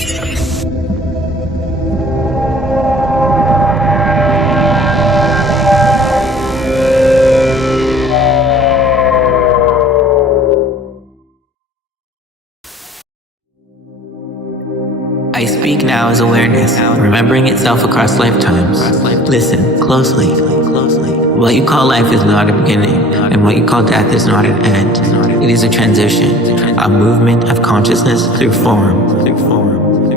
I speak now as awareness, remembering itself across lifetimes. Listen closely. What you call life is not a beginning, and what you call death is not an end. It is a transition, a movement of consciousness through form.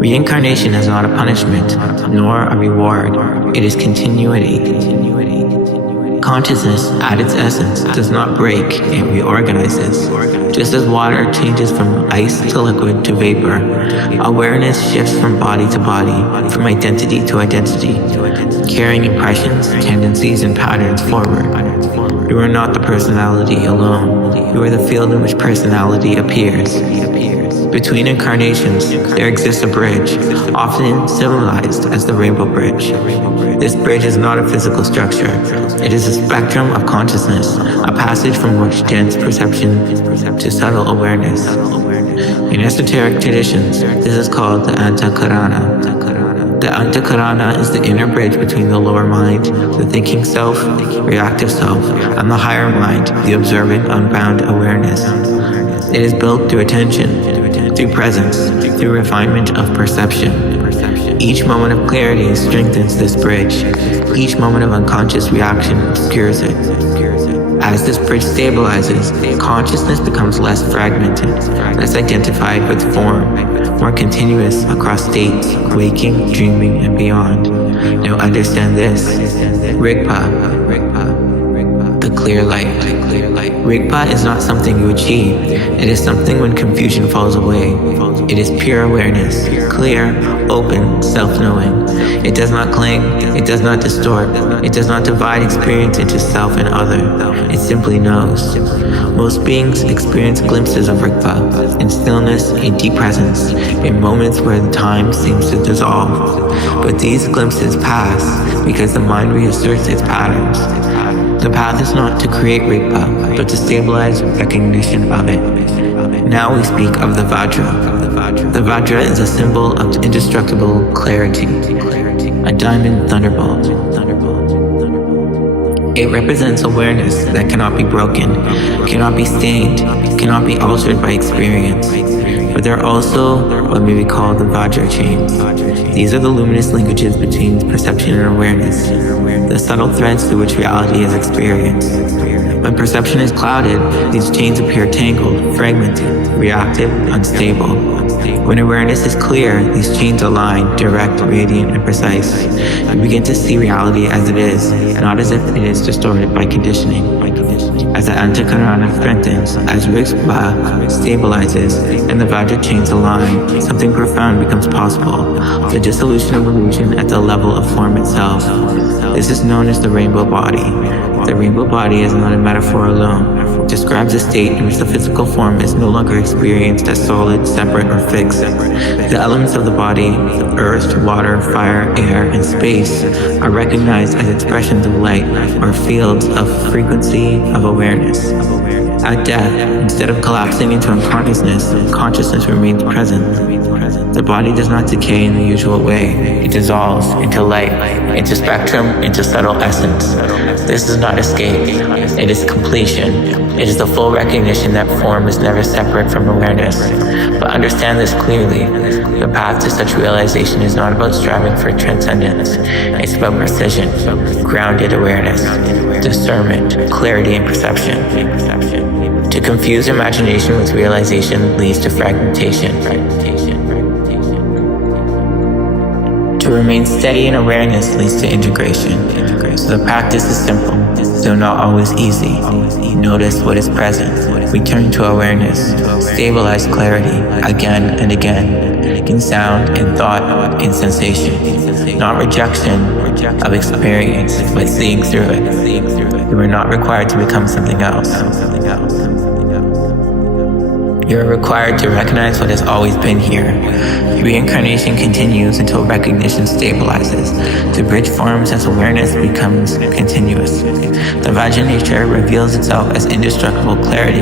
Reincarnation is not a punishment, nor a reward. It is continuity. Consciousness, at its essence, does not break, it reorganizes. Just as water changes from ice to liquid to vapor, awareness shifts from body to body, from identity to identity, carrying impressions, tendencies, and patterns forward. You are not the personality alone. You are the field in which personality appears. Between incarnations, there exists a bridge, often symbolized as the Rainbow Bridge. This bridge is not a physical structure. It is a spectrum of consciousness, a passage from which dense perception to subtle awareness. In esoteric traditions, this is called the Antakarana. The Antakarana is the inner bridge between the lower mind, the thinking self, reactive self, and the higher mind, the observing, unbound awareness. It is built through attention, through presence, through refinement of perception. Each moment of clarity strengthens this bridge. Each moment of unconscious reaction obscures it. As this bridge stabilizes, consciousness becomes less fragmented, less identified with form, more continuous across states, waking, dreaming, and beyond. Now understand this. Rigpa, the clear light. Rigpa is not something you achieve. It is something when confusion falls away. It is pure awareness, clear, open, self-knowing. It does not cling, it does not distort, it does not divide experience into self and other. It simply knows. Most beings experience glimpses of Rigpa, in stillness, in deep presence, in moments where the time seems to dissolve. But these glimpses pass because the mind reasserts its patterns. The path is not to create Rigpa, but to stabilize recognition of it. Now we speak of the Vajra. The Vajra is a symbol of indestructible clarity, a diamond thunderbolt. It represents awareness that cannot be broken, cannot be stained, cannot be altered by experience. But there are also what may be called the Vajra chains. These are the luminous linkages between perception and awareness, the subtle threads through which reality is experienced. When perception is clouded, these chains appear tangled, fragmented, reactive, unstable. When awareness is clear, these chains align, direct, radiant, and precise. You begin to see reality as it is, not as if it is distorted by conditioning. As the Antakarana strengthens, as Rigpa stabilizes, and the Vajra chains align, something profound becomes possible, the dissolution of illusion at the level of form itself. This is known as the rainbow body. The rainbow body is not a metaphor alone. It describes a state in which the physical form is no longer experienced as solid, separate, or fixed. The elements of the body, earth, water, fire, air, and space, are recognized as expressions of light or fields of frequency of awareness. At death, instead of collapsing into unconsciousness, consciousness remains present. The body does not decay in the usual way. It dissolves into light, into spectrum, into subtle essence. This is not escape. It is completion. It is the full recognition that form is never separate from awareness. But understand this clearly. The path to such realization is not about striving for transcendence. It's about precision, grounded awareness, discernment, clarity, and perception. To confuse imagination with realization leads to fragmentation. To remain steady in awareness leads to integration. So the practice is simple, though not always easy. Notice what is present. Return to awareness. Stabilize clarity again and again. In sound, in thought, in sensation. Not rejection of experience, but seeing through it. You are not required to become something else. You are required to recognize what has always been here. Reincarnation continues until recognition stabilizes. The bridge forms as awareness becomes continuous. The Vajra reveals itself as indestructible clarity.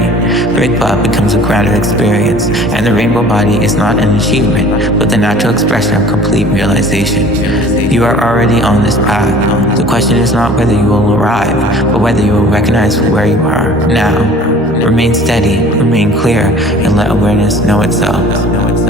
Rigpa becomes a grounded experience, and the rainbow body is not an achievement, but the natural expression of complete realization. You are already on this path. The question is not whether you will arrive, but whether you will recognize where you are now. Remain steady, remain clear, and let awareness know itself.